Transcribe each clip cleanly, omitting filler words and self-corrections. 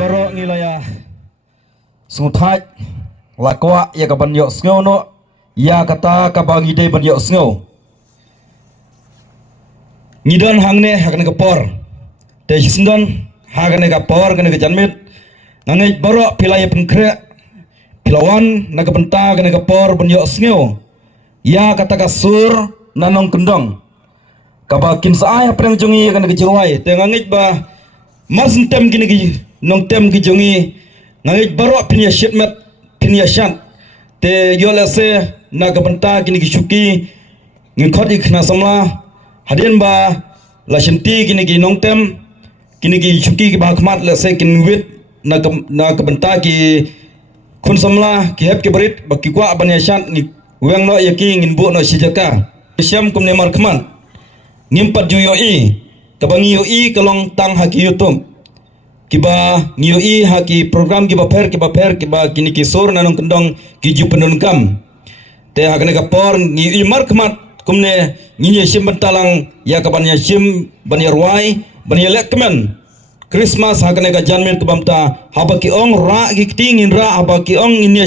baro ngilaya sungai lakwa ya kaban yok snow no ya kata kabangi de ban yok snow ngidon hangne hakne kapor te sindon hakne kapor kene kejanmit ngangai baro pilaya pengkre pilawan naga benta kene kapor ban yok snow ya kata kasur nanong kendong kabakin saaya preng jongi kene kejirwai te ngangai ba marsen tem gini ki nong tem ki jongi ngangai baro pinya shipmet pinya shat te yole se naga benta gini ki shuki ngikot ikna samla hadin ba la shinti gini ki nong tem gini ki shuki ki ba khmat le se kin wit naga benta ki kun samla ki hep ki berit ba ki kwa ban shat ni weng no yaki ngin bu no sijaka syam kum ne mar khmat ngimpat juyo i kabangi yo i kalong tang haki youtube kiba ngiyo i haki program kiba per kiba kini kisor nanong kendong kiju penun kam te hakane kapor ngiyo i mar khmat kumne ngiye sim bentalang ya kabanya sim banyarwai banya lekmen Christmas hakane ka janmen kebamta habaki ong ra giktingin ra habaki ong nginya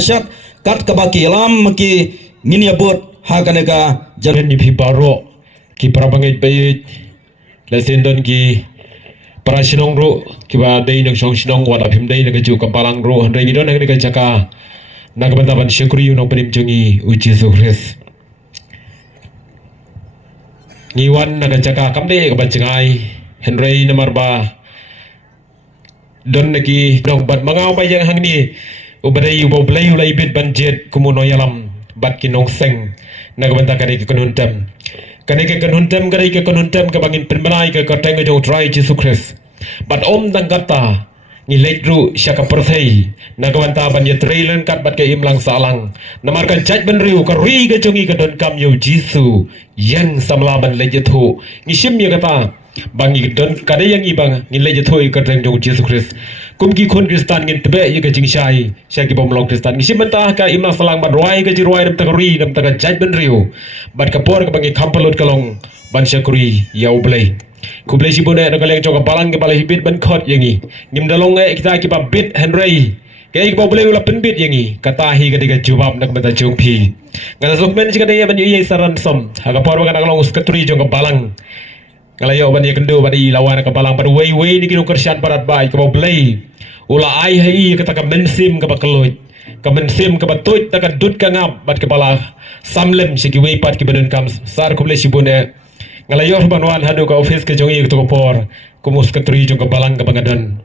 shat kat kabaki lam maki nginya bot hakane ka janmen ni paro ki prabangai bayit la sendon ki para sinong ro kiba dei nang song sinong wada phim dei naga ju kampalang ro handai ni don naga jaka naga bantaban syukri unong penim jungi uji sukres ngiwan naga jaka kamde ka bancengai henrei namar ba don nagi dong bat mangau bayang hang ni ubadai ubo blai ulai bit banjet kumuno yalam bat kinong seng naga bantakari ki konuntem kaneke kanuntem garai ke kanuntem ke bangin penmelai ke kateng jong try Jesus Christ bat om dang kata ni leitru syaka perthei nagawanta ban ye trailen kat bat ke imlang salang namarkan jaj ban riu ka ri ke jongi ke don kam yo jisu yang samla ban lejethu ni sim ye kata bangi don kade yang ibang ni lejethu ke kateng jong Jesus Christ kum ki khon kristan ngin tebe ye ke jingshai syaki bom long kristan ni sim mentah ka imlang salang ban roi ke jiroi dam takari dam taka jaj ban riu bat kapor ke bangi kampalot kalong ban syakuri yau blai kublai si bone na kaleng choka palang ke balai bit ban khot yangi ngim dalong kita ki pa bit henrei ke ki ba blai ula pen bit yangi kata hi ke diga jawab nak mata jong phi ngala sokmen si kadaya ban ye saran som ha kapor ban kalong skaturi jong palang ngalayo ban ye kendo ban i lawan ka palang ban wei ni kino kersian parat bai ke ba blai ula ai hai kata ka mensim ke ba keloit ka mensim ke ba toit ta ka dut ka ngap bat kepala samlem si ki wei pat ki badan kam sar kublai si bone ngalayor banwan hadu ka office ke jongi ke por kumus ke tri jong ke balang ke bangadan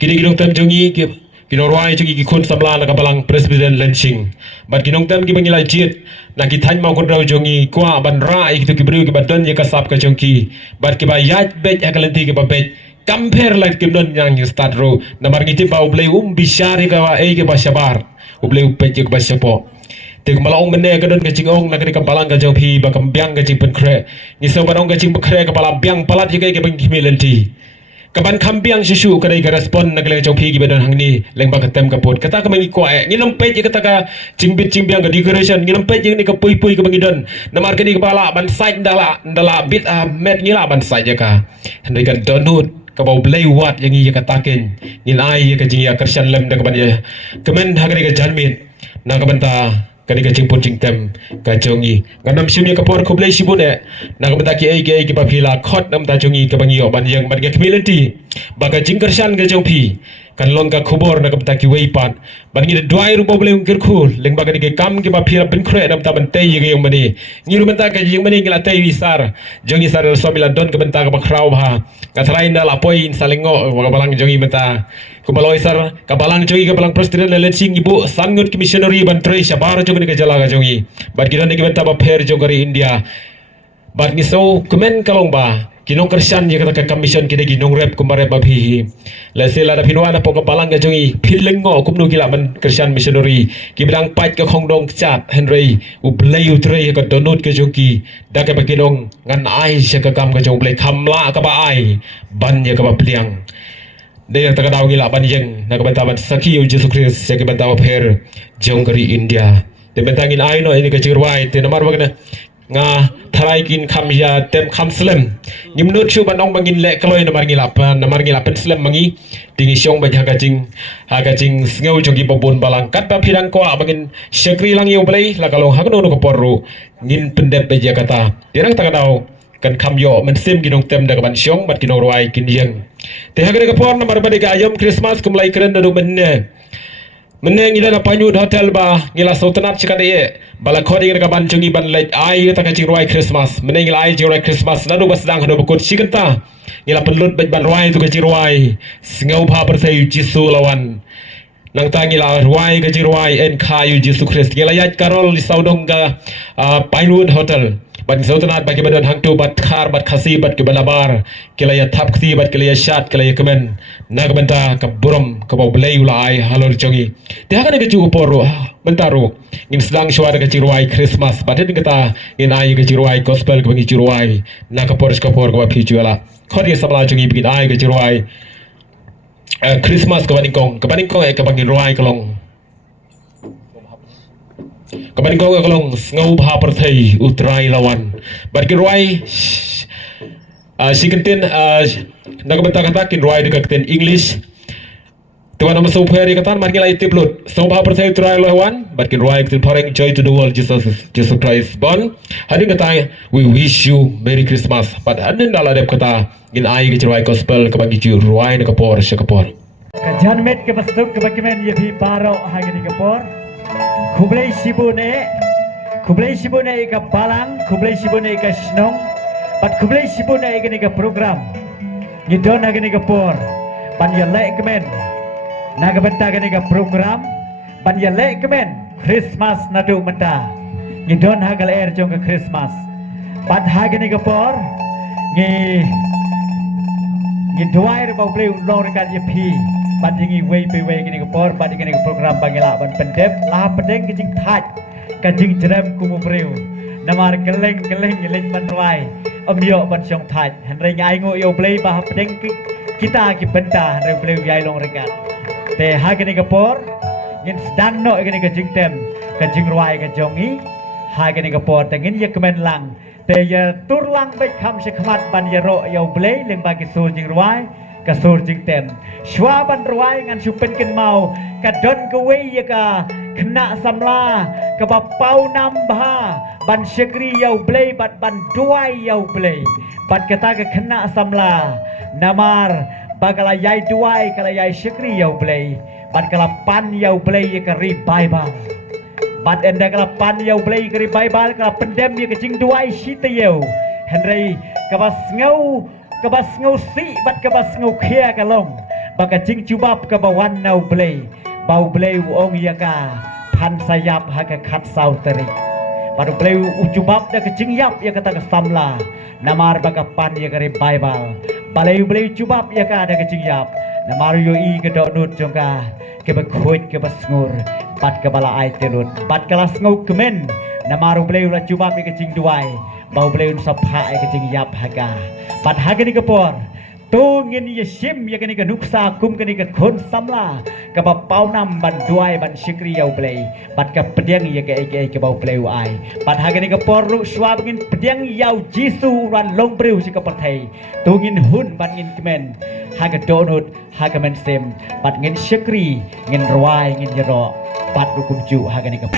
kini ginong tam jongi ke kinorwai jongi ki khun samla na ka balang president launching bat ginong tam ki bangila jit na ki than ma ko raw jongi kwa ban ra ik to ki bru ki badan ye ka sap ka jongi bat ki ba yat bet akalanti ke ba bet compare like kim don yang start ro na mar ngiti ba ublei bishari ka wa e ke ba shabar ublei upet ke ba shapo te malang mene ka don ka chingong na ka palang ka jong phi ba kam byang ka ching pen kre ni so banong ka ching kre ka pala byang palat ye ke bang humility ka ban kham byang shishu ka dai ka respond na ka jong phi ki badon hangni leng ba ka tem ka pot kata ka mangi ko e ni nom pe ye kata ka ching bit ching byang ka decoration ni nom pe ye ni ka pui ka bangi don na mar ka ni ka pala ban side dala bit met ni la ban side ka hendai ka donut ka bau blai wat yang ye ka taken ni ai ye ka jing ya kersian lem da ka ban ye kemen hagari ka janmin na ka banta kani ka chingpon chingtem ka jongi ganam simye ka por khublai sibune na ka ki ai ki ba phila khot nam ta jongi ka bangi ban yang ban ke community ba ka jingkersan ka jongphi kan long ka khubor na ka ki wei pan ban ngi dwai ru boble ungkir khul leng ba ka ki kam ki ba phila ben khre nam ta ban te ye ge mani ngi ru ta ka jing mani ngila te wi sar jongi sar so mila don ka ben ta ka ba khrau ba ka thrai na la poi salingo ka balang jongi menta kubaloi sar ka balang jongi ka balang president le sing ibu sangut ki missionary ban tre shabar jongi ka jala ka jongi bat kiran ki benta ba pher jongari India bat ni so kemen kalong ba kinong kersian ye kata ka commission kide ginong rep kumare ba phi la sela da pinwa na pok palang ka jongi philengo kumnu kila ban kersian missionary ki bilang pat ka khongdong chat henry u blai u tre ka donut ka jongi da ka bakinong ngan ai sya ka kam ka jong blai khamla ka ba ai ban ye ka ba pliang de yang taka daw ngila ban yeng na ka banta ban saki u Jesus Christ sya ka banta ba pher jongari India te bentangin ai no ini ka chirwai te namar bagna nga tharai kin kham ya tem kham slem nimnut chu banong bangin le kaloi namar ngila pen slem mangi tingi syong ba haga jing ngeu jogi babon balang kat ba phirang ko abangin syakri lang yu blai la kalong hagno no ko porru ngin pendet ba kata tirang takadau kan kham yo men sim ginong tem da ban syong bat kinong ruai kin yang te haga ka por namar ba ga ayam Christmas kumlai keren do menne meneng ida na panyut hotel ba ngila sultanat chikade ye bala khodi ga ban chungi ban lej ai ta ka ching ruai Christmas meneng ngila ai ching ruai Christmas nadu basdang hado bakut chikanta ngila penlut baj ban ruai tu ka ching ruai singau pha persai jisu lawan nang ta ngila ruai ka ching ruai en khayu jisu Christ ngila yat karol di saudong ga panyut hotel ban sultanat bagi badan hang tu bat khar bat khasi bat ke balabar kila ya thap khsi bat kila ya shat kila ya kemen nag benta ka buram ka bau blai ulai halor chongi te ha ka ju poru bentaru ngin sedang shwar ka ciruai Christmas bat ni kata in ai ka ciruai gospel ka bangi ciruai na ka por ka phi chuala khodi sabla chongi bigin ai ka ciruai Christmas ka baning kong e ka bangi ruai kalong kapan kau kalong ngau bha perthai utrai lawan barki ruai si kentin nak benta kata kin ruai dekat kentin English tuan nama sopheri kata marki lai tiplut so bha perthai utrai lawan barki ruai kentin pouring joy to the world Jesus Christ born hadin kata we wish you Merry Christmas but hadin dala dep kata in ai ke ruai gospel ke bagi ju ruai nak kapor syakapor kajan met ke pasuk ke bagi men ye bi paro hagani kapor Kublai sibune ika balang, kublai sibune ika snong, pat kublai sibune ika program. Ngidon hagan ika por, pan ya lek kemen, naga benta hagan ika program, pan ya lek kemen, Christmas nadu menta. Ngidon hagal air jong ke Christmas, pat hagan ika por, ngi doair bau play long rekat ye pi. Pat jingi way gini kepor pat gini ke program bangila ban pendep lah pedeng kecing thaj kajing jerem kumu breu namar geleng geleng ban ruai omyo ban syong thaj henry ngai ngo yo play bah pedeng kita ki benta henry play yai long rekat te ha gini kepor ngin sedang no gini kajing tem kajing ruai kajongi ha gini kepor tengin ye kemen lang te ya tur lang baik kham sekhmat ban ye ro yo play leng bagi sul jing ruai kasur jing tem shwa ban ruai ngan supen ken mau kadon kewe ya ka kena samla ka bapau nambha ban syekri yau blei bat ban duai yau blei bat kata ka kena samla namar bagala yai duai kala yai syekri yau blei bat kala pan yau blei ya ka revival bat enda kala pan yau blei ka revival kala pendem ya ka jing duai shita yau henry ka bas ngau si bat ka bas ngau khia ka long baka jing jubab ka bawan nau blei bau blei ong ya ka pan sayap ha ka khat sau teri baru blei ujubab da ka jing yap ya kata ka samla namar baka pan ya ka revival balai blei jubab ya ka da ka jing yap namar yo I ka do nut jong ka ke ba khoi ke ba sngur bat ka bala ai telut bat ka las ngau kemen namar blei la jubab ya ka jing duai bau blei un sapha ya ka jing yap ha ka bat ha ka ni ka por tu ngin ye sim ya kani ka nuksa kum kani ka khon samla ka ba pau nam ban duai ban sikri yau play bat ka pediang ya ka ke bau play ai bat ha kani ka por lu swab ngin pediang yau jisu ran long breu si ka pathai tu ngin hun ban ngin kemen ha ka donut ha ka men sem bat ngin sikri ngin ruai ngin yero bat hukum ju ha kani ka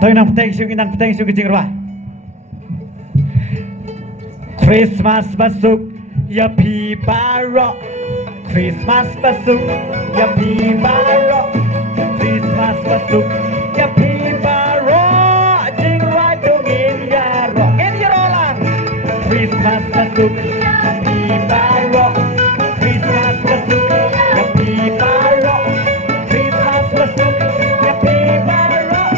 Tôi nang peteng syuk kecing ruah. Christmas masuk ya pi barok. Christmas masuk ya pi barok. Christmas masuk ya pi barok. Jing ruah dongin ya rock. Ini rolang. Christmas masuk ya pi barok. Christmas masuk ya pi barok. Christmas masuk ya pi barok.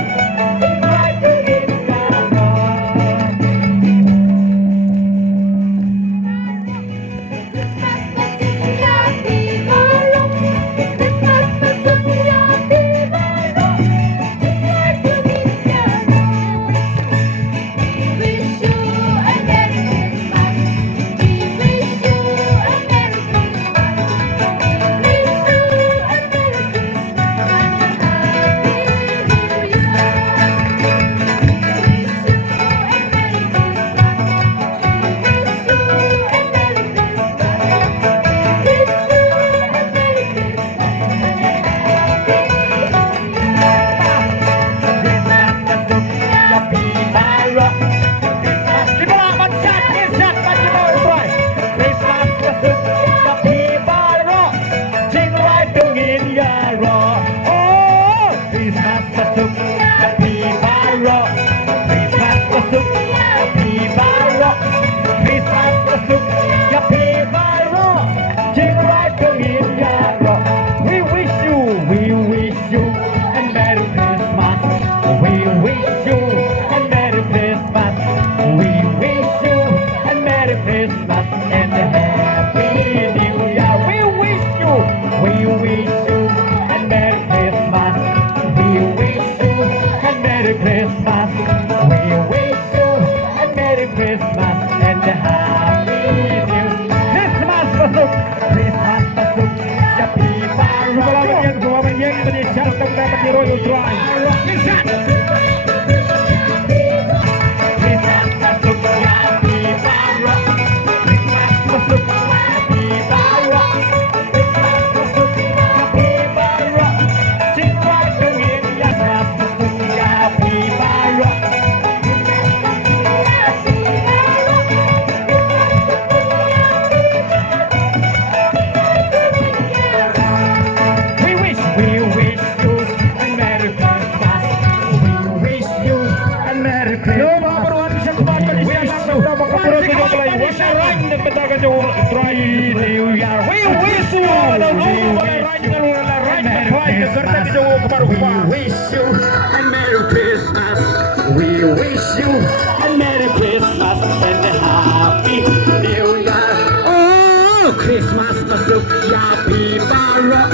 Christmas masuk ya pi barok.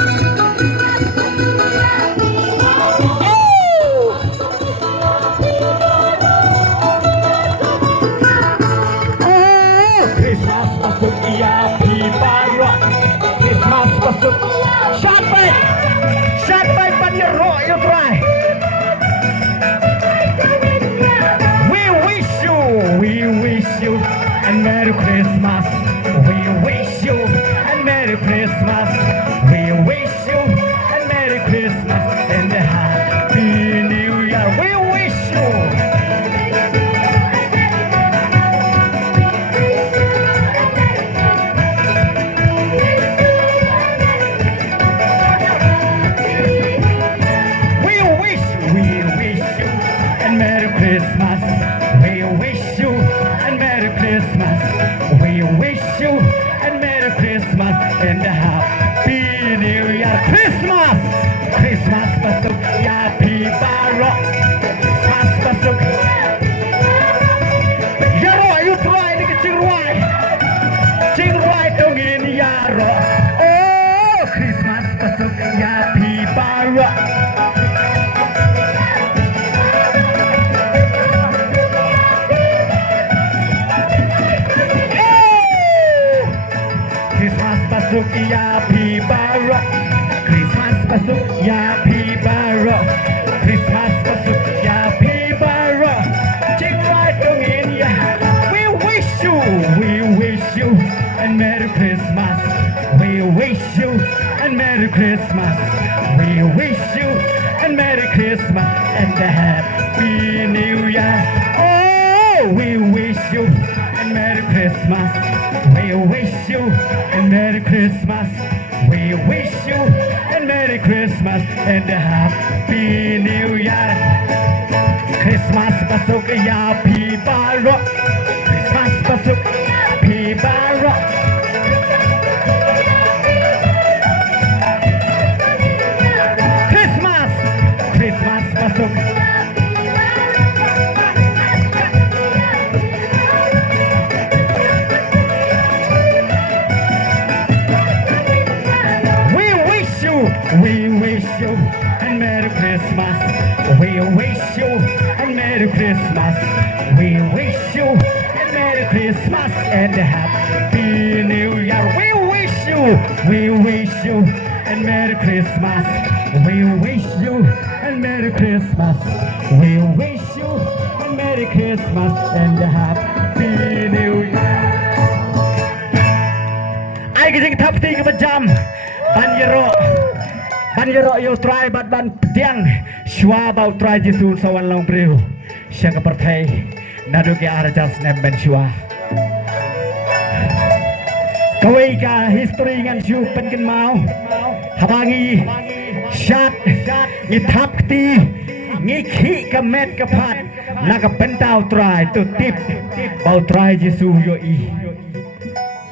Christmas masuk ya pi barok. Christmas masuk. Shotback pada rock you try. We wish you and Merry Christmas. We wish you and Merry Christmas. We wish you and Merry Christmas and a Happy New Year. We wish you. We wish you and Merry Christmas. We wish you and Merry Christmas. We wish you and Merry Christmas and a Happy New Year. Christmas masuk ya pi barok. Christmas masuk ya roy you try ni kecing ruai dongin ya ro. Oh Christmas masuk ya pi barok. Masuk ya pi barok. Christmas masuk ya pi barok. Christmas masuk ya pi barok. Cing right dongin ya. We wish you and Merry Christmas. We wish you and Merry Christmas. We wish you and Merry Merry Christmas and a Happy New Year. Oh, we wish you a Merry Christmas. We wish you a Merry Christmas. We wish you a Merry Christmas and a Happy New Year. Christmas masuk ya pi baru. Christmas masuk pi baru. Christmas masuk. We wish you a Merry Christmas. We wish you a Merry Christmas. We wish you a Merry Christmas and a Happy New Year. We wish you a Merry Christmas. We wish you a Merry Christmas. We wish you a Merry Christmas and a Happy New Year. Ai cái thắp thì cái jam ban yero yo try bat ban tiang shwa bau try jisun sawan long priu syang perthai nadu ke arajas nem ben shwa kawai ka history ngan shu pen ken mau habangi shat ni thap ti ni khi ka met ka phat na ka pen tau try tu tip bau try jisu yo i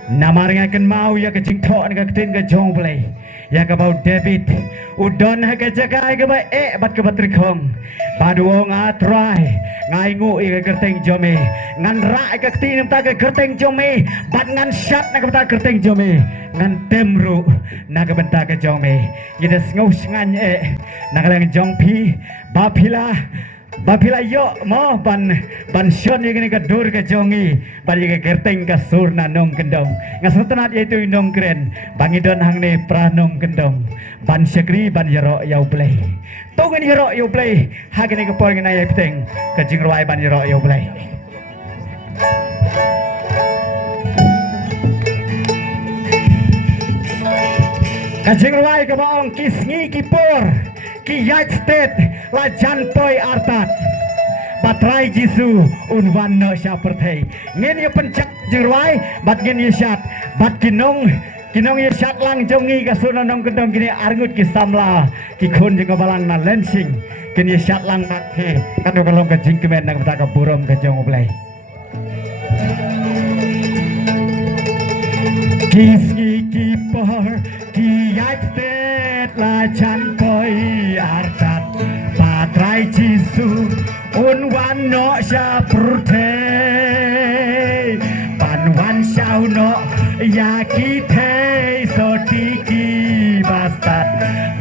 namar ngaken mau ya ke jing tho ka tin ka jong play ya ka bau David udon ha ka jaga ka ba bat ka batrikong paduong atrai ngai ngu i ka kerteng jome ngan ra ka tin ta ka kerteng jome bat ngan shat na ka ta kerteng jome ngan temru na ka benta ka jome yida ngau ngan na ka lang jong pi Bapila yo mo ban shon ye gini ka dur ka jongi bari ka kerteng ka surna nong kendong ngasatanat yaitu nong keren bangidon hang ne pranong kendong ban syakri ban yaro yau play tongen yaro yau play ha gini ka por ngina yai piteng ka jingrwai ban yaro yau play ka jingrwai ka baong kisngi kipor ki yat state la jantoy artat batrai jisu unwan no sha perthai ngin ye pencak jirwai bat ngin ye shat bat kinong ye shat lang jongi ka sunanong kendong kini arngut ki samla ki khun jeng balang na lensing kini ye shat lang bat he kado kalong ka jingkemen nang ta ka burom ka jong play kisngi kipor ki yat state la jantoy artat batrai jisu unwan no sha prute panwan shau no yaki te so tiki bastat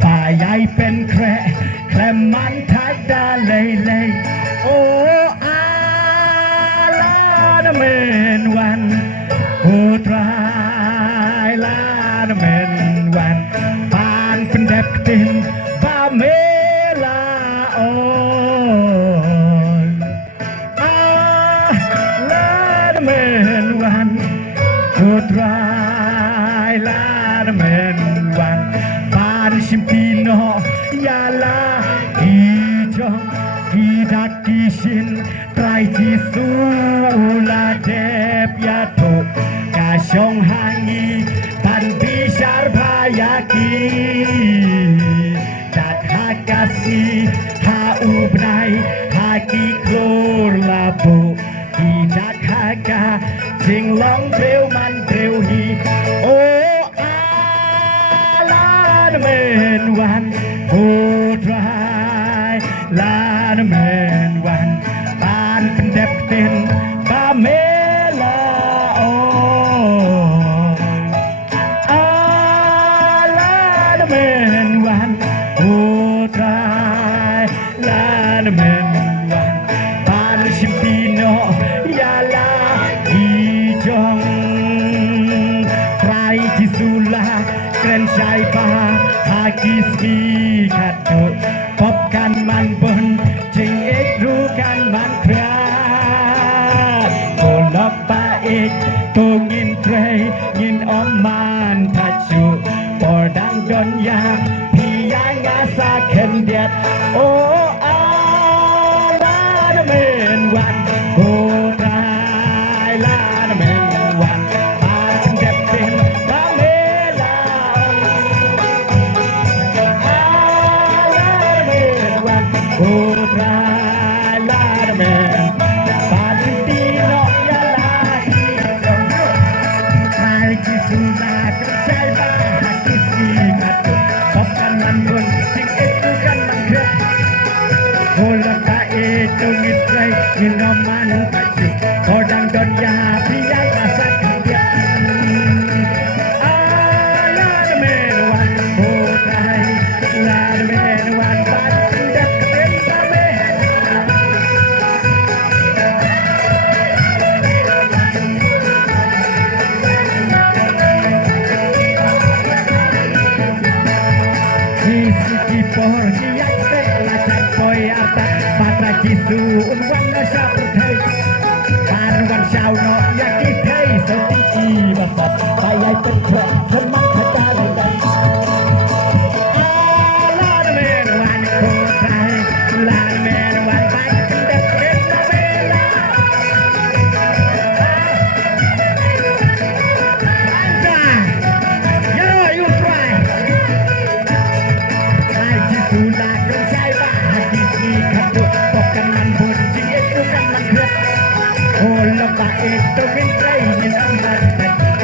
payai pen kleman tada lele oh ala men wan utrai la men wan pan pendep tin ba mela on la men wan utrai la men wan pan simpino yala kijong kidak kishin trai jisu la dep ya to kasyong hangi tan bisar bayaki dat hakasi ha ubnai haki klor labo kidak haka jing long treu man treu hi oh ala men wan oh dry lan men wan pan pendep tin ba mela oh ala men wan oh dry lan men wan pan simpino yala hijong trai jisula kren sai pa hakis ki kado pop kan man bon jing ek ru kan man krat kolop pa ek tongin tray yin om man tachu por dang don ya pi yang asa ken diet oh ala men wan ho trai la men wan ban đẹp tên ba mê la ala men wan ho trai la men ban ti no ya la hai chi sudah kerjai bah kisi katu pakan manun sing itu kan mangkret bola ka itu mitrai minuman pasti kodang don ya piyai rasa dia ala menwan hotrai la menwan ban pendek keten sabe Sisi pohon kiat stella campoi arta patra kisu unwan nasa pertai Parwan sao no yakitai soti basat payai petra semak kacari dan ala menwan kotrai la menwan baik kendep desa bela Anda you try Haji sudah kerjai bah hadis ni katu pokan man bunjing itu kan maghrib oh lebah itu mintrai min ambat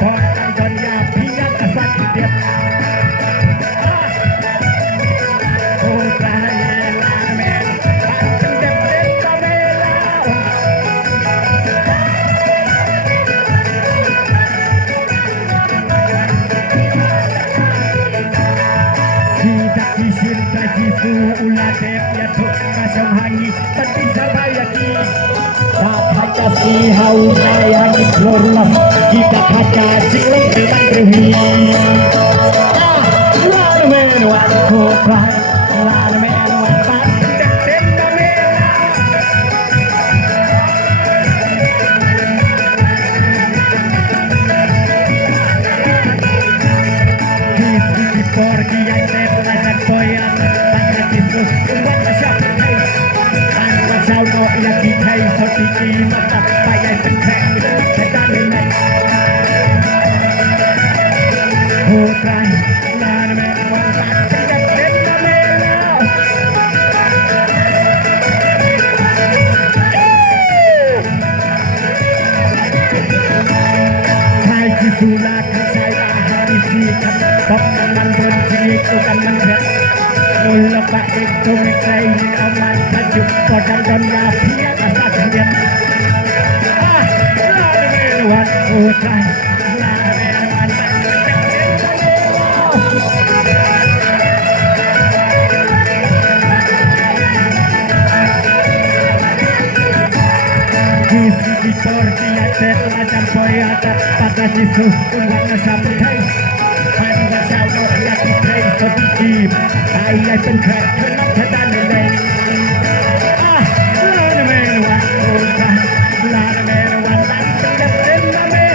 pokan don ya piyat asat dia oh kaya lamen pakai dep kamera Tidak disinta jisu ulah dep ya tu kasam hangi tapi sabayaki tak haja si hau saya diklorlah kita haja sileng teman terhi la men wan ko prai la men wan pat dek den mela Kisi porgi yang terlalu koyak Patra kisu umbat masyap hai Tanpa sauno yang ditai Sotiki mata payai penkrek Minat kedan minat Hotrai Lan menwan pat pendek den mela Hai kisula kerjai bah hadis ni kata Pokan man bunjing itu kan mangkret Lepak itu mitrai min aman tajuk Kodang don ya piyat asat dia la menwan hotrai la menwan ban pendek Kisi di porti yang telah campoi atas Patra kisu unwan nasa pertai Parwan sao no yakitai sotiki payai penkrek kenap kedan minat la menwan hotrai la menwan ban pendek den mame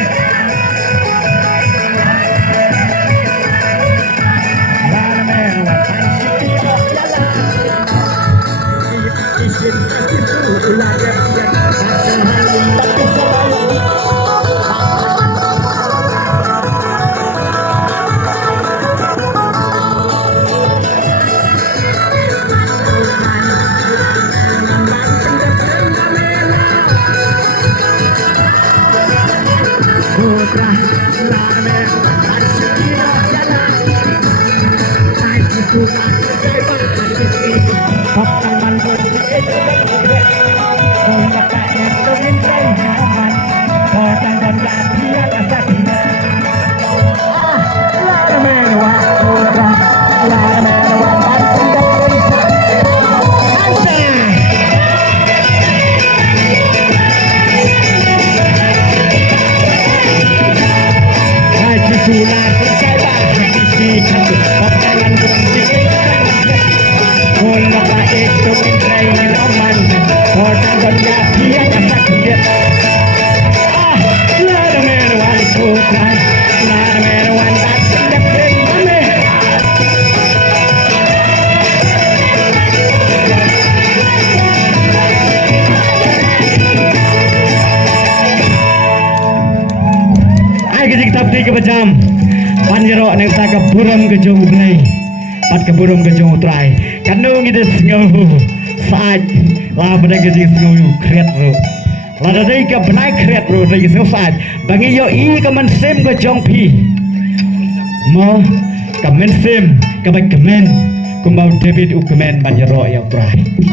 la menwan ban siti yala isin kisu ulah dep dep pasang hangi tapi sabayaki Putra Lamen Pancikino Jana Naiki sudah kerjai berkondisi Pokan man bunjing itu berkondisi Lepak itu mintrai minuman Kodang don ya piyat asat dia Lamen wah putra Lamen wah ban pendek Anda Haji sudah kerjai bah hadis ni katu pokan man bunjing itu kan maghrib oh lepak itu mintrai min aman Kodang don ya piyat asat dia la menwan hotrai la menwan ban pendek den mame ke pejam panjero neng ta ke buram ke jauh gnei pat ke buram ke jauh trai kanung ide sengau saat lah pada ke jing sengau kreat ro lah dari ke benai kreat ro dari sengau saat bangi yo i ke men sem ke jong pi mo ke men sem ke baik kemen kumbau David u kemen panjero yang trai